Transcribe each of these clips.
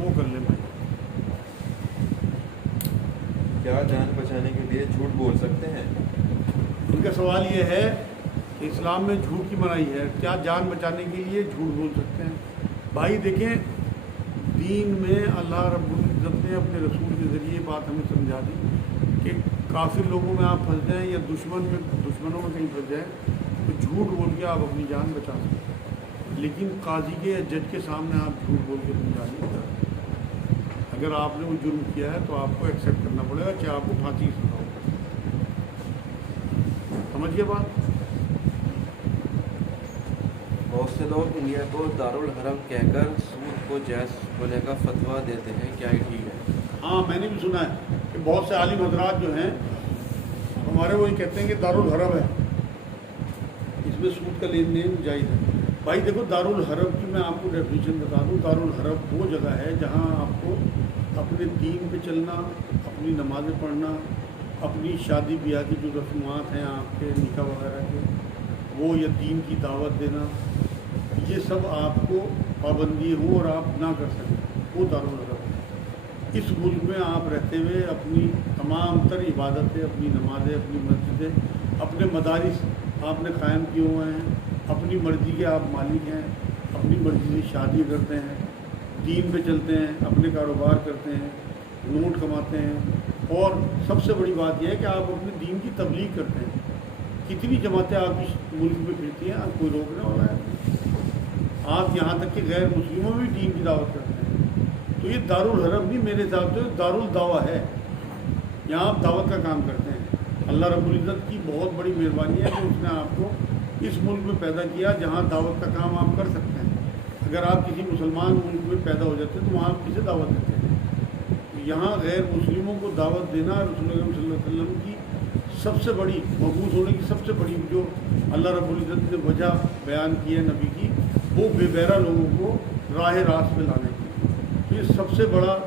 تو وہ کر لیں بھائی. کیا جان بچانے کے لیے جھوٹ بول سکتے ہیں؟ ان کا سوال یہ ہے کہ اسلام میں جھوٹ کی منائی ہے, کیا جان بچانے کے لیے جھوٹ بول سکتے ہیں؟ بھائی دیکھیں, دین میں اللہ رب العزت نے اپنے رسول کے ذریعے بات ہمیں سمجھا دی کہ کافر لوگوں میں آپ پھنس جائیں یا دشمنوں میں کہیں پھنس جائیں تو جھوٹ بول کے آپ اپنی جان بچا سکتے ہیں, لیکن قاضی کے یا جج کے سامنے آپ جھوٹ بول کے اپنی جان نہیں بچا سکتے. اگر آپ نے وہ جرم کیا ہے تو آپ کو ایکسیپٹ کرنا پڑے گا, چاہے آپ کو پھانسی کی سزا ہو. سمجھیے بات. بہت سے لوگ انڈیا کو دارالحرم کہہ کر سود کو جائز ہونے کا فتویٰ دیتے ہیں, کیا یہ ٹھیک ہے؟ ہاں, میں نے بھی سنا ہے کہ بہت سے عالم حضرات جو ہیں ہمارے وہی کہتے ہیں کہ دارالحرم ہے, اس میں سود کا لین دین جائز ہے. بھائی دیکھو, دارالحرم کی میں آپ کو ڈیفینیشن بتا دوں. دارالحرم وہ جگہ ہے جہاں آپ کو اپنے دین پہ چلنا, اپنی نمازیں پڑھنا, اپنی شادی بیاہ کی جو رسومات ہیں آپ کے نکاح وغیرہ کے, وہ یا دین کی دعوت دینا, یہ سب آپ کو پابندی ہو اور آپ نہ کر سکیں, وہ دارالحرم ہے. اس ملک میں آپ رہتے ہوئے اپنی تمام تر عبادتیں, اپنی نمازیں, اپنی مسجدیں, اپنے مدارس آپ نے قائم کیے ہوئے ہیں, اپنی مرضی کے آپ مالک ہیں, اپنی مرضی سے شادی کرتے ہیں, دین پہ چلتے ہیں, اپنے کاروبار کرتے ہیں, نوٹ کماتے ہیں, اور سب سے بڑی بات یہ ہے کہ آپ اپنے دین کی تبلیغ کرتے ہیں. کتنی جماعتیں آپ اس ملک میں پھرتی ہیں, آپ کوئی روکنے والا ہے؟ آپ یہاں تک کہ غیر مسلموں میں بھی دین کی دعوت کرتے ہیں. تو یہ دارالحرم نہیں, میرے حساب سے دارالدعوہ ہے, یہاں آپ دعوت کا کام کرتے ہیں. اللہ رب العزت کی بہت بڑی مہربانی ہے کہ اس نے آپ کو اس ملک میں پیدا کیا جہاں دعوت کا کام آپ کر سکتے ہیں. اگر آپ کسی مسلمان ملک میں پیدا ہو جاتے ہیں تو وہاں آپ کسے دعوت دیتے ہیں؟ یہاں غیر مسلموں کو دعوت دینا رسول اللہ صلی اللہ علیہ وسلم کی سب سے بڑی, مبعوث ہونے کی سب سے بڑی جو اللہ رب العزت نے وجہ بیان کی ہے نبی کی, وہ بے بہرا لوگوں کو راہ راست پہ لانے کی. تو یہ سب سے بڑا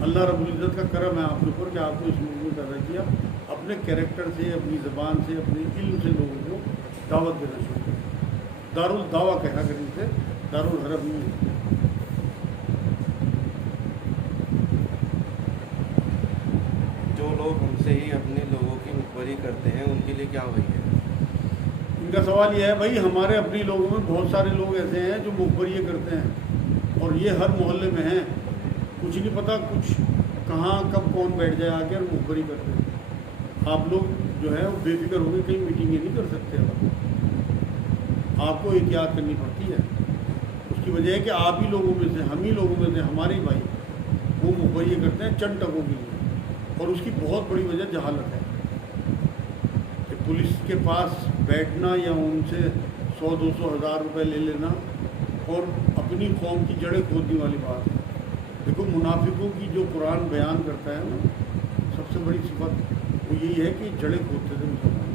اللہ رب العزت کا کرم ہے آپ کے اوپر کہ آپ کو اس ملک میں پیدا کیا, اپنے کیریکٹر سے, اپنی زبان سے, اپنے علم سے لوگوں کو دعوت دینا شروع کیا. دارالدعوہ کہا کریں سے, دارالحرم نہیں. جو لوگ ہم سے ہی اپنے لوگوں کی مخبری کرتے ہیں ان کے لیے کیا ہوئی ہے؟ ان کا سوال یہ ہے, بھائی ہمارے اپنی لوگوں میں بہت سارے لوگ ایسے ہیں جو مخبری کرتے ہیں, اور یہ ہر محلے میں ہیں. کچھ نہیں پتہ کچھ کہاں کب کون بیٹھ جائے آ کے اور مخبری کرتے ہیں. آپ لوگ جو ہے وہ بے فکر ہو کے کہیں میٹنگیں نہیں کر سکتے. آپ کو احتیاط کرنی پڑتی ہے. اس کی وجہ ہے کہ آپ ہی لوگوں میں سے, ہم ہی لوگوں میں سے, ہمارے ہی بھائی وہ مخبری کرتے ہیں چند ٹکوں کے لیے, اور اس کی بہت بڑی وجہ جہالت ہے. کہ پولیس کے پاس بیٹھنا یا ان سے 100-200 ہزار روپے لے لینا اور اپنی قوم کی جڑیں کھودنے والی بات ہے. دیکھو, منافقوں کی جو قرآن بیان کرتا ہے نا, سب سے بڑی صفت وہ یہی ہے کہ جڑیں کھودتے تھے مسلمان.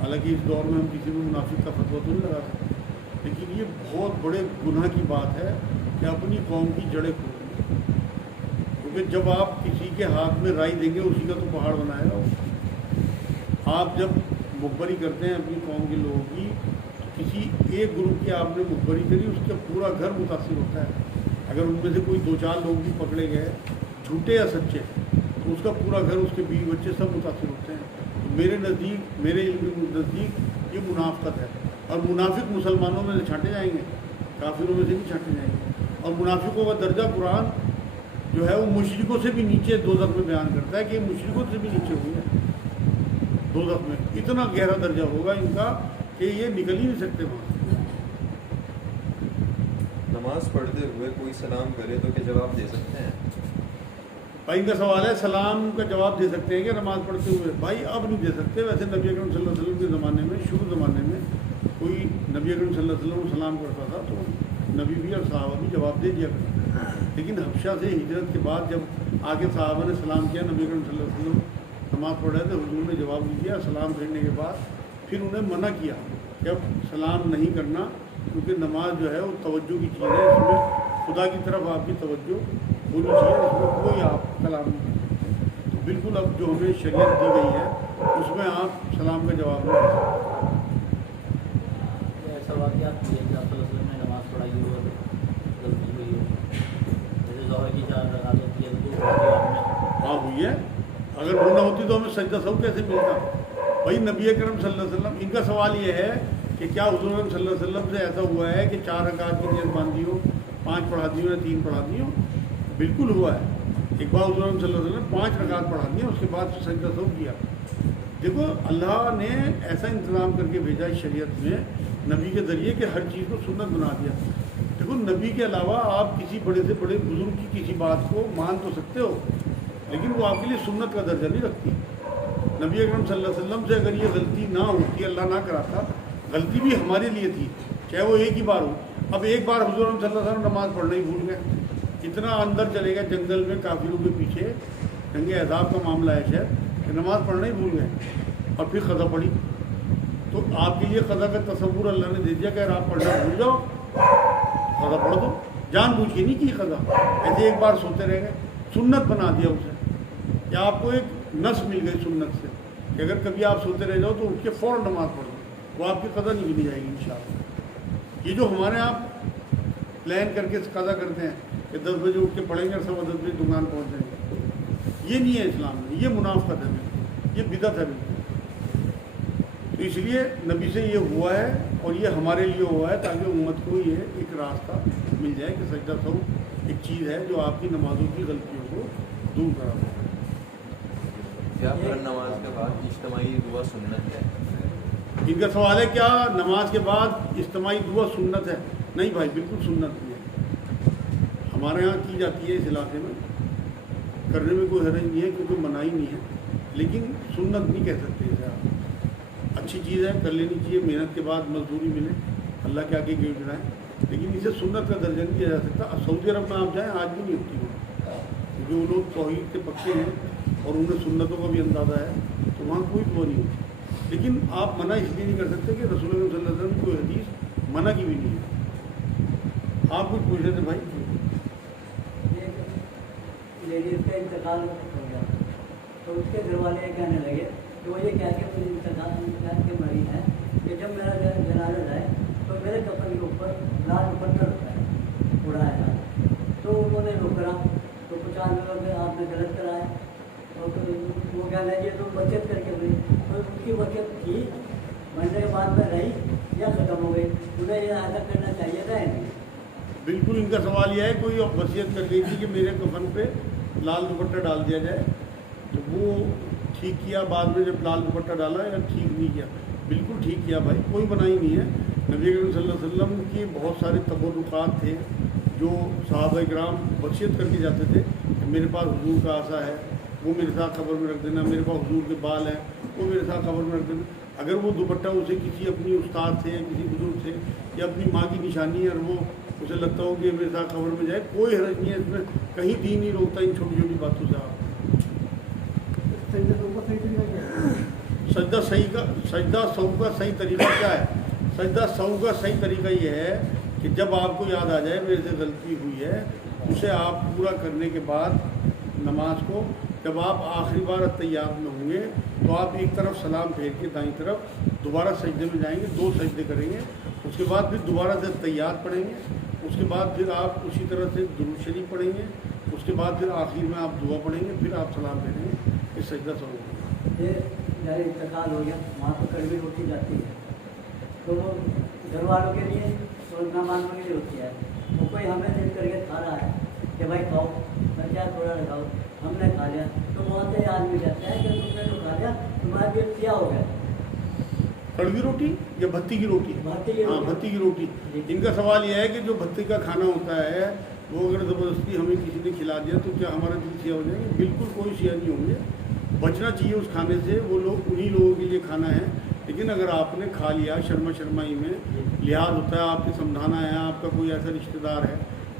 حالانکہ اس دور میں ہم کسی بھی منافق کا فتویٰ تو نہیں لگا سکتے, لیکن یہ بہت بڑے گناہ کی بات ہے کہ اپنی قوم کی جڑیں کھودیں. کیونکہ جب آپ کسی کے ہاتھ میں رائی دیں گے اسی کا تو پہاڑ بنائے گا. آپ جب مخبری کرتے ہیں اپنی قوم کے لوگوں کی, کسی ایک گروپ کی آپ نے مخبری کری, اس کا پورا گھر متاثر ہوتا ہے. اگر ان میں سے کوئی 2-4 لوگ بھی پکڑے گئے جھوٹے یا سچے, تو اس کا پورا گھر, اس کے بیوی بچے سب متاثر ہوتے ہیں. تو میرے نزدیک, میرے علم کے نزدیک یہ منافقت ہے. اور منافق مسلمانوں میں سے چھانٹے جائیں گے, کافروں میں سے نہیں چھانٹے جائیں گے. اور منافقوں کا درجہ قرآن جو ہے وہ مشرکوں سے بھی نیچے دوزخ میں بیان کرتا ہے کہ یہ مشرکوں سے بھی نیچے ہوئے ہیں. دوزخ میں اتنا گہرا درجہ ہوگا ان کا کہ یہ نکل ہی نہیں سکتے وہاں. نماز پڑھتے ہوئے کوئی سلام کرے تو کیا جواب دے سکتے ہیں؟ بھائی ان کا سوال ہے سلام کا جواب دے سکتے ہیں کہ نماز پڑھتے ہوئے؟ بھائی اب نہیں دے سکتے. ویسے نبی اکرم صلی اللہ علیہ وسلم کے زمانے میں, شروع زمانے میں کوئی نبی اکرم صلی اللہ علیہ وسلم کو سلام کرتا تھا تو نبی بھی اور صحابہ بھی جواب دے دیا کرتے تھے. لیکن حبشہ سے ہجرت کے بعد جب آگے صحابہ نے سلام کیا, نبی اکرم صلی اللہ علیہ وسلم نماز پڑھ رہے تھے, حضور نے جواب نہیں دیا. سلام پھیرنے کے بعد پھر انہیں منع کیا کہ اب سلام نہیں کرنا, کیونکہ نماز جو ہے وہ توجہ کی چیز ہے, اس میں خدا کی طرف آپ کی توجہ ہونی چاہیے, اس میں کوئی آپ کلام نہیں کریں. تو بالکل اب جو ہمیں شریعت دی گئی ہے اس میں آپ سلام کا جواب نہیں دے سکتے. ایسا واقعات کیا کہ آپ صلی اللہ علیہ وسلم نے نماز پڑھائی ہو اور غلطی ہوئی ہو, جیسے ظہر کی 4 رکعت ہوتی ہے تو وہ ہوتی ہے آپ ہاں ہوئی ہے، اگر وہ نہ ہوتی تو ہمیں سجدہ سہو کیسے ملتا؟ بھائی نبی اکرم صلی اللہ علیہ وسلم، ان کا سوال یہ ہے کہ کیا حضور اکرم صلی اللہ علیہ وسلم سے ایسا ہوا ہے کہ 4 رکعت کی نیت باندھی ہو، 5 پڑھا دی ہو یا 3 پڑھا دی ہو؟ بالکل ہوا ہے۔ ایک بار حضور اکرم صلی اللہ علیہ وسلم 5 رکعت پڑھا دی، اس کے بعد سجدہ سہو کیا۔ دیکھو اللہ نے ایسا انتظام کر کے بھیجا اس شریعت میں نبی کے ذریعے کہ ہر چیز کو سنت بنا دیا۔ دیکھو نبی کے علاوہ آپ کسی بڑے سے بڑے بزرگ کی کسی بات کو مان تو سکتے ہو، لیکن وہ آپ کے لیے سنت کا درجہ نہیں رکھتی۔ نبی اکرم صلی اللہ علیہ وسلم سے اگر یہ غلطی نہ ہوتی، اللہ نہ کراتا، غلطی بھی ہمارے لیے تھی، چاہے وہ ایک ہی بار ہو۔ اب ایک بار حضور اکرم صلی اللہ علیہ وسلم نماز پڑھنا ہی بھول گئے، اتنا اندر چلے گئے جنگل میں کافروں کے پیچھے، جنگ احزاب کا معاملہ ہے شاید، کہ نماز پڑھنا ہی بھول گئے اور پھر قضا پڑھی۔ تو آپ کے لیے قضا کا تصور اللہ نے دے دیا کہ اگر آپ پڑھنا بھول جاؤ قضا پڑھ دو، جان بوجھ کے نہیں کی قضا، ایسے ایک بار سوتے رہ گئے، سنت بنا دیا اسے کہ آپ کو ایک نس مل گئی سنت سے کہ اگر کبھی آپ سوتے رہ جاؤ تو اٹھ کے فوراً نماز پڑھ دو، وہ آپ کی قضا نہیں گنی جائے گی انشاءاللہ۔ یہ جو ہمارے آپ پلان کر کے قضا کرتے ہیں کہ 10 بجے اٹھ کے پڑھیں گے اور 10:15 بجے دکان پہنچ جائیں گے، یہ نہیں ہے اسلام میں، یہ منافقت ہے، یہ بدعت ہے۔ تو اس لیے نبی سے یہ ہوا ہے اور یہ ہمارے لیے ہوا ہے تاکہ امت کو یہ ایک راستہ مل جائے کہ سجدہ سہو ایک چیز ہے جو آپ کی نمازوں کی غلطیوں کو دور کرا دے۔ کیا ہر نماز کے بعد اجتماعی دعا سنت ہے؟ ان کا سوال ہے کیا نماز کے بعد اجتماعی دعا سنت ہے؟ نہیں بھائی، بالکل سنت نہیں ہے، ہمارے یہاں کی جاتی ہے، اس علاقے میں کرنے میں کوئی حرج نہیں ہے کیونکہ منائی نہیں ہے، لیکن سنت نہیں کہہ سکتے اسے آپ۔ اچھی چیز ہے، کر لینی چاہیے، محنت کے بعد مزدوری ملے، اللہ کے آگے گیٹ جڑائیں، لیکن اسے سنت کا درجہ نہیں دیا جا سکتا۔ سعودی عرب میں آپ جائیں آج بھی نہیں ہوتی وہ، کیونکہ وہ لوگ توحید کے پکے ہیں اور انہیں سنتوں کا بھی اندازہ ہے، تو وہاں کوئی دعا نہیں ہوتی۔ لیکن آپ منع اس لیے نہیں کر سکتے کہ رسول اللہ صلی اللہ علیہ وسلم کی کوئی حدیث منع کی بھی نہیں ہے۔ آپ کچھ پوچھ رہے تھے بھائی؟ لیڈیز کا انتقال ہو گیا تو اس کے گھر والے کہنے لگے کہ وہ یہ کہہ کے مجھے انتقال کے مریض ہیں کہ جب میرا جنازہ جائے تو میرے کفن کے اوپر لال دوپٹہ ہوتا ہے اڑایا جائے، تو انہوں نے روکا، تو کچھ آدمیوں نے آپ نے غلط کرایا، اور وہ کہنے لگے تو بچت کر کے مری، تو ان کی بچت تھی مرنے کے بعد میں رہی یا ختم ہو گئی، انہیں یہ ایسا کرنا چاہیے تھا نہیں؟ بالکل ان کا سوال یہ ہے کوئی وصیت کر گئی تھی کہ میرے کفن پہ لال دوپٹہ ڈال دیا جائے، تو وہ ٹھیک کیا بعد میں جب لال دوپٹہ ڈالا یا ٹھیک نہیں کیا؟ بالکل ٹھیک کیا بھائی، کوئی منائی نہیں ہے۔ نبی کریم صلی اللہ علیہ وسلم کی بہت سارے تبرکات تھے جو صحابہ کرام وصیت کر کے جاتے تھے کہ میرے پاس حضور کا عصا ہے، وہ میرے ساتھ قبر میں رکھ دینا، میرے پاس حضور کے بال ہیں، وہ میرے ساتھ قبر میں رکھ دینا۔ اگر وہ دوپٹہ اسے کسی اپنی استاد سے کسی بزرگ سے یا اپنی ماں کی نشانی ہے اور وہ اسے لگتا ہو کہ میرے ساتھ قبر میں جائے، کوئی حرج نہیں ہے اس میں، کہیں دین نہیں روکتا ان چھوٹی چھوٹی باتوں سے۔ آپ سجدہ سہو کا صحیح طریقہ کیا ہے؟ سجدہ سہو کا صحیح طریقہ یہ ہے کہ جب آپ کو یاد آ جائے میرے سے غلطی ہوئی ہے، اسے آپ پورا کرنے کے بعد نماز کو جب آپ آخری بار التحیات میں ہوں گے تو آپ ایک طرف سلام پھیر کے دائیں طرف دوبارہ سجدے میں جائیں گے، 2 سجدے کریں گے، اس کے بعد پھر دوبارہ سے التحیات پڑھیں گے، اس کے بعد پھر آپ اسی طرح سے درود شریف پڑھیں گے، اس کے بعد پھر آخر میں آپ دعا پڑھیں گے، پھر آپ سلام پھیریں گے، یہ سجدہ سہو ہوگا۔ یہ انتقال ہو گیا، وہاں تو کڑوی روٹی جاتی ہے، تو وہ گھر والوں کے لیے اور مہمانوں کے لیے ہوتی ہے، وہ کوئی ہمیں دیکھ کر کے کھا رہا ہے کہ بھائی کھاؤ، میں کیا تھوڑا لگاؤ، ہم نے کھا لیا، تو وہاں سے آدمی کہتا ہے کہ تم نے تو کھا لیا، تمہارا پیٹ کیا ہو گیا؟ کڑوی روٹی یا بھتی کی روٹی؟ ہاں بھتی کی روٹی۔ ان کا سوال یہ ہے کہ جو بھتی کا کھانا ہوتا ہے وہ اگر زبردستی ہمیں کسی نے کھلا دیا تو کیا ہمارا دل سیاہ ہو جائے گا؟ بالکل کوئی سیاہ نہیں ہوں گے، بچنا چاہیے اس کھانے سے، وہ لوگ انہی لوگوں کے لیے کھانا ہے۔ لیکن اگر آپ نے کھا لیا شرمائی میں، لحاظ ہوتا ہے آپ کے سمجھانا ہے، آپ کا کوئی ایسا رشتہ دار ہے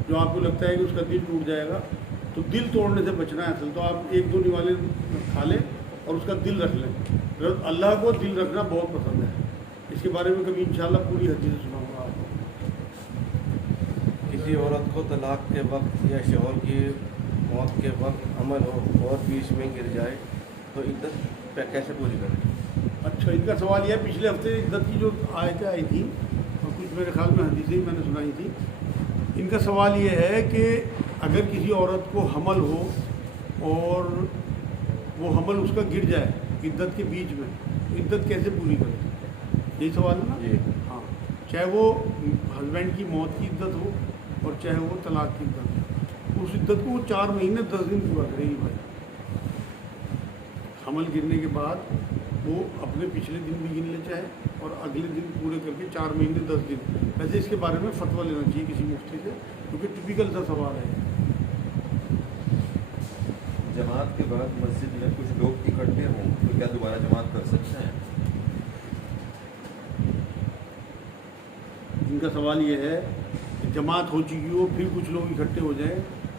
جو آپ کو لگتا ہے کہ اس کا دل ٹوٹ جائے گا، تو دل توڑنے سے بچنا ہے اصل تو آپ 1-2 نوالے کھا لیں اور اس کا دل رکھ لیں۔ اللہ کو دل رکھنا بہت پسند ہے، اس کے بارے میں کبھی انشاءاللہ پوری حدیث سناؤں گا آپ کو۔ کسی عورت کو طلاق کے وقت یا شوہر کی موت کے وقت عمل ہو اور بیچ میں گر جائے تو عدت کیسے پوری کریں؟ اچھا، ان کا سوال یہ ہے، پچھلے ہفتے عدت کی جو آیتیں آئی تھیں اور کچھ میرے خیال میں حدیثیں میں نے سنائی تھی، ان کا سوال یہ ہے کہ اگر کسی عورت کو حمل ہو اور وہ حمل اس کا گر جائے عدت کے بیچ میں، تو عدت کیسے پوری کرے؟ یہی سوال ہے نا؟ جی ہاں، چاہے وہ ہسبینڈ کی موت کی عدت ہو اور چاہے وہ طلاق کی عدت ہو، اس عدت کو وہ 4 مہینے 10 دن پورا کرے گی بھائی۔ حمل گرنے کے بعد وہ اپنے پچھلے دن بھی گن لے چاہے اور اگلے دن پورے کر کے 4 مہینے 10 دن۔ ویسے اس کے بارے میں فتویٰ لینا چاہیے کسی مفتی سے، کیونکہ ٹپیکل سا سوال ہے۔ جماعت کے بعد مسجد میں کچھ لوگ اکٹھے ہوں تو کیا دوبارہ جماعت کر سکتے ہیں؟ ان کا سوال یہ ہے کہ جماعت ہو چکی ہو پھر کچھ لوگ اکٹھے ہو جائیں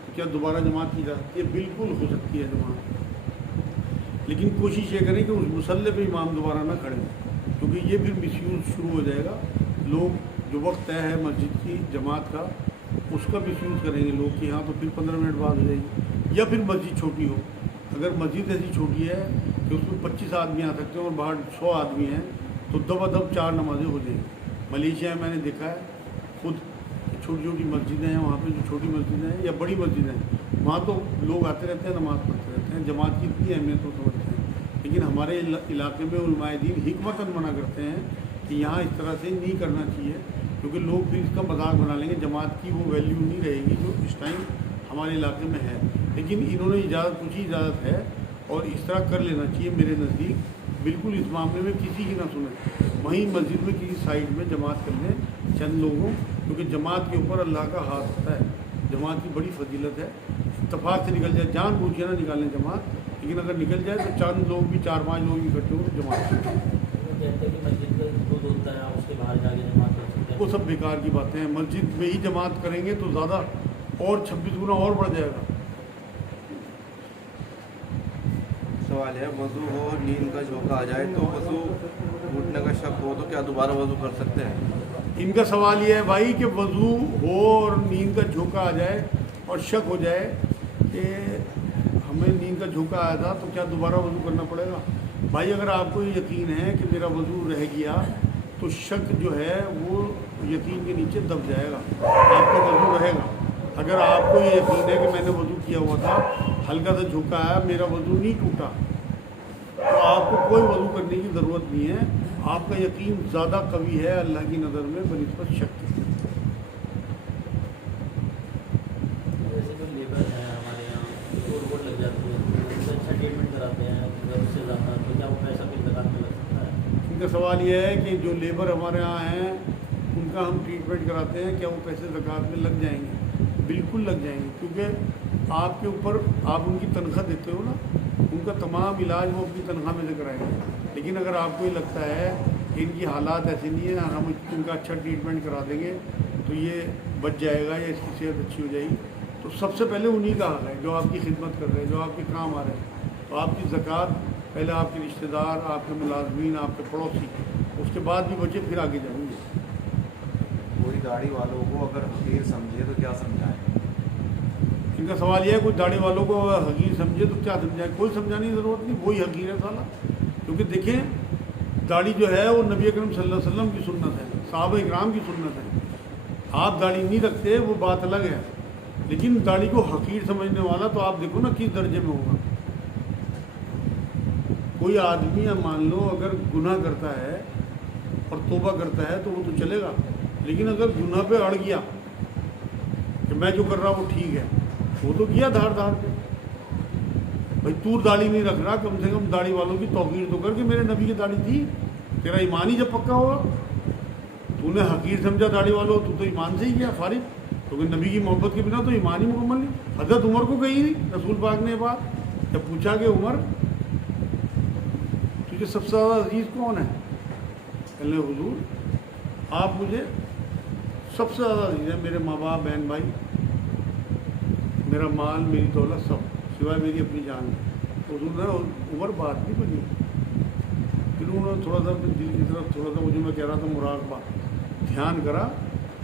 تو کیا دوبارہ جماعت کی جا سکتی ہے؟ بالکل ہو سکتی ہے جماعت، لیکن کوشش یہ کریں کہ اس مسلح پہ امام دوبارہ نہ کھڑے ہوں، کیونکہ یہ پھر مس یوز شروع ہو جائے گا۔ لوگ جو وقت طے ہے مسجد کی جماعت کا اس کا مس یوز کریں گے لوگ کہ ہاں تو پھر 15 منٹ بعد ہو جائے گی، یا پھر مسجد چھوٹی ہو۔ اگر مسجد ایسی چھوٹی ہے کہ اس میں 25 آدمی آ سکتے ہیں اور باہر 100 آدمی ہیں تو دبا 4 نمازیں ہو جائیں گی۔ ملیشیا میں نے دیکھا ہے خود، چھوٹی چھوٹی مسجدیں ہیں وہاں پہ، جو چھوٹی مسجدیں ہیں یا بڑی مسجدیں ہیں وہاں تو لوگ آتے رہتے ہیں، نماز پڑھتے رہتے ہیں، جماعت کی اتنی اہمیت وہ سمجھتے ہیں۔ لیکن ہمارے علاقے میں علماء دین حکمتاً منع کرتے ہیں کہ یہاں اس طرح سے نہیں کرنا چاہیے، کیونکہ لوگ پھر اس کا مذاق بنا لیں گے، جماعت کی وہ ویلیو نہیں رہے گی جو اس ٹائم ہمارے علاقے میں ہے۔ لیکن انہوں نے کچھ ہی اجازت ہے اور اس طرح کر لینا چاہیے میرے نزدیک۔ بالکل اس معاملے میں کسی کی نہ سنیں، وہیں مسجد میں کسی سائڈ میں جماعت کر لیں چند لوگوں، کیونکہ جماعت کے اوپر اللہ کا ہاتھ ہوتا ہے، جماعت کی بڑی فضیلت ہے۔ اتفاق سے نکل جائے، جان بوجھ کے نہ نکالیں جماعت، لیکن اگر نکل جائے تو چند لوگ بھی 4-5 لوگ بھی اکٹھے ہو تو جماعت کریں۔ وہ کہتے ہیں کہ مسجد کا دودھ ہوتا ہے اس کے باہر جا کے جماعت کر سکتے ہیں۔ وہ سب بیکار کی باتیں ہیں، مسجد میں ہی جماعت کریں گے تو زیادہ اور 26 گنا اور بڑھ جائے گا۔ سوال ہے، وضو ہو اور نیند کا جھونکا آ جائے تو وضو ٹوٹنے کا شک ہو تو کیا دوبارہ وضو کر سکتے ہیں؟ ان کا سوال یہ ہے بھائی کہ وضو ہو اور نیند کا جھونکا آ جائے اور شک ہو جائے کہ ہمیں نیند کا جھونکا آیا تھا تو کیا دوبارہ وضو کرنا پڑے گا؟ بھائی اگر آپ کو یہ یقین ہے کہ میرا وضو رہ گیا تو شک جو ہے وہ یقین کے نیچے دب جائے گا، آپ کا وضو رہے گا۔ اگر آپ کو یہ یقین ہے کہ میں نے وضو کیا ہوا تھا، ہلکا سا جھونکا آیا، میرا وضو نہیں ٹوٹا، تو آپ کو کوئی وضو کرنے کی ضرورت نہیں ہے، آپ کا یقین زیادہ قوی ہے اللہ کی نظر میں بنسبت شک کے۔ جیسے کوئی لیبر ہے ہمارے یہاں جو روڈ لگ جاتی ہے، اس سے اچھا ٹریٹمنٹ کراتے ہیں گھر سے زیادہ، تو کیا وہ پیسہ بھی زکات میں لگ سکتا ہے؟ ان کا سوال یہ ہے کہ جو لیبر ہمارے یہاں ہیں ان کا ہم ٹریٹمنٹ کراتے ہیں، کیا وہ پیسے زکوٰۃ میں لگ جائیں گے؟ بالکل لگ جائیں گے، کیونکہ آپ کے اوپر آپ ان کی تنخواہ دیتے ہو نا، ان کا تمام علاج وہ اپنی تنخواہ میں سے کرائیں گے۔ لیکن اگر آپ کو یہ لگتا ہے کہ ان کی حالات ایسی نہیں ہیں، ہم ان کا اچھا ٹریٹمنٹ کرا دیں گے تو یہ بچ جائے گا یا اس کی صحت اچھی ہو جائے گی، تو سب سے پہلے انہی کا حق ہے جو آپ کی خدمت کر رہے ہیں، جو آپ کے کام آ رہے ہیں، تو آپ کی زکوٰۃ پہلے آپ کے رشتہ دار، آپ کے ملازمین، آپ کے پڑوسی، اس کے بعد بھی بچے پھر آگے جائیں گے۔ کوئی داڑھی والوں کو اگر حقیر سمجھے تو کیا سمجھائیں؟ ان کا سوال یہ ہے کوئی داڑھی والوں کو حقیر سمجھے تو کیا سمجھائے؟ کوئی سمجھانے کی ضرورت نہیں، وہی حقیر ہے سالہ۔ کیونکہ دیکھیں داڑھی جو ہے وہ نبی اکرم صلی اللہ علیہ وسلم کی سنت ہے، صحابہ اکرام کی سنت ہے۔ آپ داڑھی نہیں رکھتے وہ بات الگ ہے، لیکن داڑھی کو حقیر سمجھنے والا تو آپ دیکھو نا کس درجے میں ہوگا۔ کوئی آدمی مان لو اگر گناہ کرتا ہے اور توبہ کرتا ہے تو وہ تو چلے گا، لیکن اگر گناہ پہ اڑ گیا کہ میں جو کر رہا ہوں وہ ٹھیک ہے، وہ تو کیا دھار پہ بھائی تو داڑھی نہیں رکھ رہا، کم سے کم داڑھی والوں کی توقیر تو کر کہ میرے نبی کی داڑھی تھی، تیرا ایمان ہی جب پکا ہوگا، تو نے حقیر سمجھا داڑھی والوں، تو ایمان سے ہی کیا فارغ، کیونکہ نبی کی محبت کے بنا تو ایمان ہی مکمل نہیں۔ حضرت عمر کو کہی رسول پاک نے بات، جب پوچھا کہ عمر تجھے سب سے زیادہ عزیز کون ہے؟ کہنے حضور آپ مجھے سب سے زیادہ عزیز ہے، میرے ماں باپ، بہن بھائی، میرا مال، میری دولت، سب سوائے میری اپنی جان۔ حضور نے عمر بات نہیں بنی، پھر انہوں نے تھوڑا سا دل کی طرف تھوڑا سا مجھے میں کہہ رہا تھا مراقبہ دھیان کرا،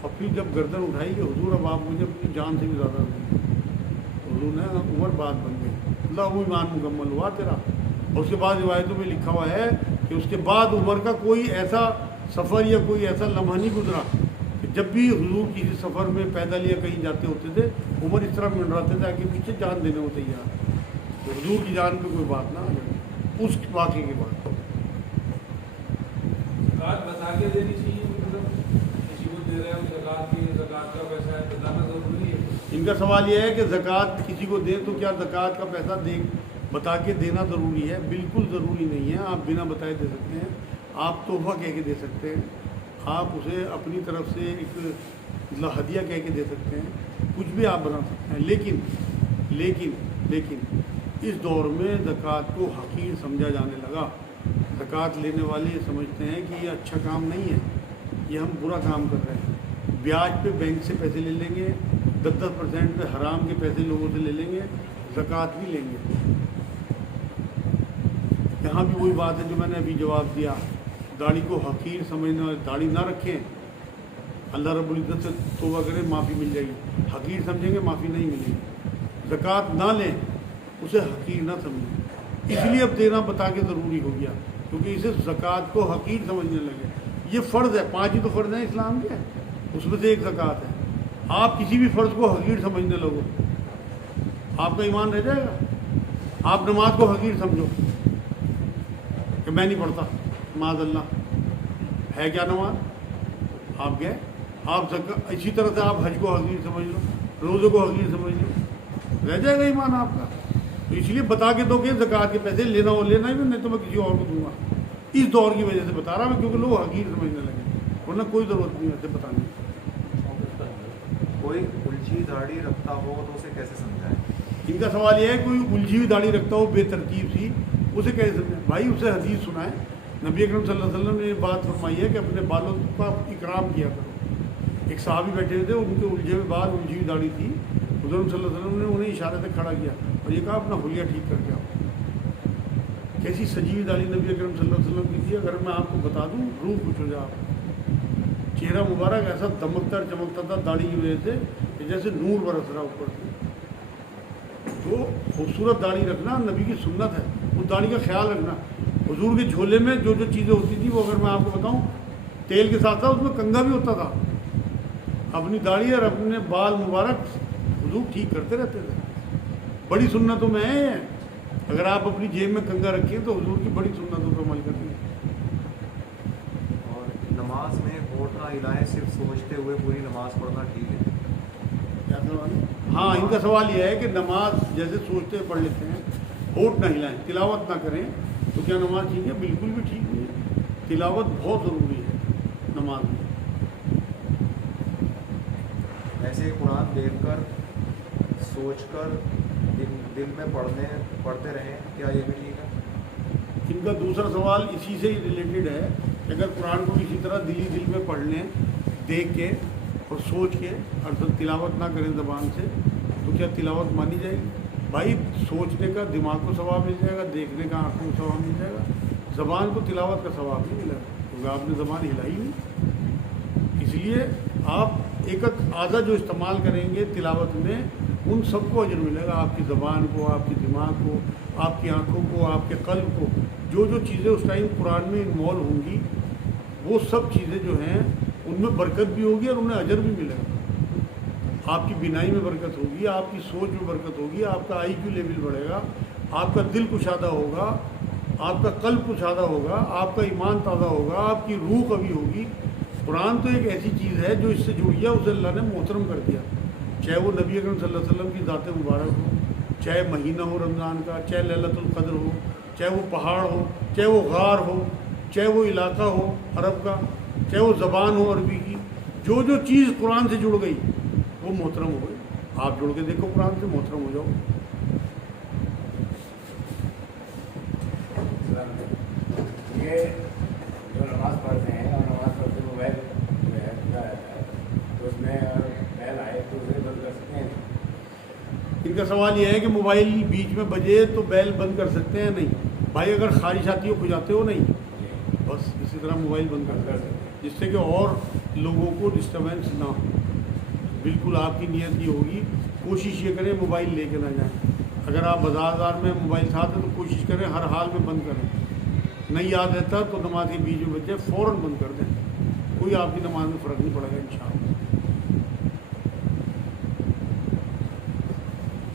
اور پھر جب گردن اٹھائی کہ حضور اب آپ مجھے اپنی جان سے بھی زیادہ عزیز، حضور نے عمر بات بن گئی، اللہ وہ ایمان مکمل ہوا تیرا۔ اور اس کے بعد روایتوں میں لکھا ہوا ہے کہ اس کے بعد عمر کا کوئی ایسا سفر یا کوئی ایسا لمحہ نہیں گزرا کہ جب بھی حضور کسی سفر میں پیدل یا کہیں جاتے ہوتے تھے عمر اس طرح منڈراتے تھے کہ پیچھے جان دینے کو تیار، تو حضور کی جان پہ کوئی بات نہ آ جائے اس واقعے کے بعد۔ زکوٰۃ بتا کے دینی چاہیے، مطلب کسی کو دے رہے ہیں زکوٰۃ کی، زکوٰۃ کا پیسہ ہے بتانا ضروری ہے؟ ان کا سوال یہ ہے کہ زکوٰۃ کسی کو دیں تو کیا زکوٰۃ کا پیسہ بتا کے دینا ضروری ہے؟ بالکل ضروری نہیں ہے، آپ بنا بتائے دے سکتے ہیں، آپ تحفہ کہہ کے دے سکتے ہیں، آپ اسے اپنی طرف سے ایک ہدیہ کہہ کے دے سکتے ہیں، کچھ بھی آپ بنا سکتے ہیں، لیکن اس دور میں زکوٰۃ کو حقیر سمجھا جانے لگا۔ زکوٰۃ لینے والے یہ سمجھتے ہیں کہ یہ اچھا کام نہیں ہے، یہ ہم برا کام کر رہے ہیں، بیاج پہ بینک سے پیسے لے لیں گے، 10% پہ حرام کے پیسے لوگوں سے لے لیں گے، زکوٰۃ بھی لیں گے۔ یہاں بھی وہی بات ہے جو میں نے ابھی جواب دیا، داڑھی کو حقیر سمجھنا، داڑھی نہ رکھیں، اللہ رب العزت سے توبہ کریں معافی مل جائے گی، حقیر سمجھیں گے معافی نہیں ملے گی۔ زکوٰۃ نہ لیں، اسے حقیر نہ سمجھیں، اس لیے اب دینا بتا کے ضروری ہو گیا کیونکہ اسے زکوٰۃ کو حقیر سمجھنے لگے۔ یہ فرض ہے، 5 ہی تو فرض ہیں اسلام کے، اس میں سے ایک زکوٰۃ ہے۔ آپ کسی بھی فرض کو حقیر سمجھنے لگو، آپ کا ایمان رہ جائے گا۔ آپ نماز کو حقیر سمجھو کہ میں نہیں پڑھتا، معاذ اللہ، ہے کیا نماز؟ آپ گئے، آپ اسی طرح سے آپ حج کو حقیر سمجھ لو، روزے کو حقیر سمجھ لو، رہ جائے گا ایمان آپ کا۔ تو اس لیے بتا کے دو کہ زکوٰۃ کے پیسے لینا ہو لینا ہی نہیں تو میں کسی اور کو دوں گا، اس دور کی وجہ سے بتا رہا میں، کیونکہ لوگ حقیر سمجھنے لگے، ورنہ کوئی ضرورت نہیں ایسے بتانے کی۔ کوئی الجھی داڑھی رکھتا ہو تو اسے کیسے سمجھائیں؟ ان کا سوال یہ ہے کوئی الجھی ہوئی داڑھی رکھتا ہو بے ترتیب سی، اسے کیسے سمجھائیں؟ بھائی اسے حدیث سنائیں، نبی اکرم صلی اللہ علیہ وسلم نے یہ بات فرمائی ہے کہ اپنے بالوں کا اکرام کیا کرو۔ ایک صحابی بیٹھے ہوئے تھے، ان کے الجھے ہوئے بال، الجھی ہوئی داڑھی تھی، حضور صلی اللہ علیہ وسلم نے انہیں اشارے سے کھڑا کیا اور یہ کہا اپنا حلیہ ٹھیک کر کے آؤ۔ کیسی سجی ہوئی داڑھی نبی اکرم صلی اللہ علیہ وسلم کی تھی، اگر میں آپ کو بتا دوں روح کچھ ہو جائے آپ۔ چہرہ مبارک ایسا دمکتا چمکتا تھا داڑھی کی وجہ سے کہ جیسے نور برس رہا اوپر سے۔ تو خوبصورت داڑھی رکھنا نبی کی سنت ہے، اس داڑھی کا خیال رکھنا۔ حضور کے جھولے میں جو جو چیزیں ہوتی تھیں وہ اگر میں آپ کو بتاؤں، تیل کے ساتھ ساتھ اس میں کنگھا بھی ہوتا تھا۔ اپنی داڑھی اور اپنے بال مبارک حضور ٹھیک کرتے رہتے تھے، بڑی سنتوں میں ہے یہ۔ اگر آپ اپنی جیب میں کنگھا رکھیں تو حضور کی بڑی سنتوں پر عمل کریں۔ اور نماز میں ہونٹ نہ ہلائیں، صرف سوچتے ہوئے پوری نماز پڑھنا ٹھیک ہے؟ کیا سوال ہے؟ ہاں، ان کا سوال یہ ہے کہ نماز جیسے سوچتے پڑھ لیتے ہیں، ہونٹ نہ ہلائیں، تلاوت نہ کریں، تو کیا نماز ٹھیک ہے؟ بالکل بھی ٹھیک نہیں ہے، تلاوت بہت ضروری ہے نماز میں۔ ایسے قرآن دیکھ کر سوچ کر دل میں پڑھتے رہیں، کیا یہ بھی ٹھیک ہے؟ ان کا دوسرا سوال اسی سے ریلیٹڈ ہے کہ اگر قرآن کو اسی طرح دل میں پڑھ لیں، دیکھ کے اور سوچ کے، اور تلاوت نہ کریں زبان سے، تو کیا تلاوت مانی جائے گی؟ بھائی سوچنے کا دماغ کو ثواب مل جائے گا، دیکھنے کا آنکھوں کو ثواب مل جائے گا، زبان کو تلاوت کا ثواب نہیں ملے گا کیونکہ آپ نے زبان ہلائی نہیں۔ اس لیے آپ ایک آدھا جو استعمال کریں گے تلاوت میں، ان سب کو اجر ملے گا، آپ کی زبان کو، آپ کے دماغ کو، آپ کی آنکھوں کو، آپ کے قلب کو، جو جو چیزیں اس ٹائم قرآن میں انوالو ہوں گی، وہ سب چیزیں جو ہیں ان میں برکت بھی ہوگی اور انہیں اجر بھی ملے گا۔ آپ کی بینائی میں برکت ہوگی، آپ کی سوچ میں برکت ہوگی، آپ کا IQ لیول بڑھے گا، آپ کا دل کشادہ ہوگا، آپ کا قلب کشادہ ہوگا، آپ کا ایمان تازہ ہوگا، آپ کی روح قوی ہوگی۔ قرآن تو ایک ایسی چیز ہے جو اس سے جڑ گیا، اسے اللہ نے محترم کر دیا، چاہے وہ نبی اکرم صلی اللہ علیہ وسلم کی ذات مبارک ہو، چاہے مہینہ ہو رمضان کا، چاہے لیلۃ القدر ہو، چاہے وہ پہاڑ ہو، چاہے وہ غار ہو، چاہے وہ علاقہ ہو عرب کا، چاہے وہ زبان ہو عربی کی، جو جو چیز قرآن سے جڑ گئی وہ محترم ہو گئی۔ آپ جڑ کے دیکھو قرآن سے، محترم ہو جاؤ۔ یہ جو نماز پڑھتے ہیں اور نماز پڑھتے موبائل جو ہے کھلا رہتا ہے، تو اس میں اگر بیل آئے تو اسے بند کر سکتے ہیں؟ ان کا سوال یہ ہے کہ موبائل بیچ میں بجے تو بیل بند کر سکتے ہیں؟ نہیں بھائی، اگر خارش آتی ہو کھجاتے ہو نہیں، بس اسی طرح موبائل بند کر سکتے ہیں جس سے کہ اور لوگوں کو ڈسٹربینس نہ ہو۔ بالکل آپ کی نیت یہ ہوگی، کوشش یہ کریں موبائل لے کے نہ جائیں۔ اگر آپ بازار میں موبائل ساتھ ہیں تو کوشش کریں ہر حال میں بند کریں، نہیں یاد رہتا تو نماز کے بیچ میں بچے فوراً بند کر دیں، کوئی آپ کی نماز میں فرق نہیں پڑے گا انشاءاللہ۔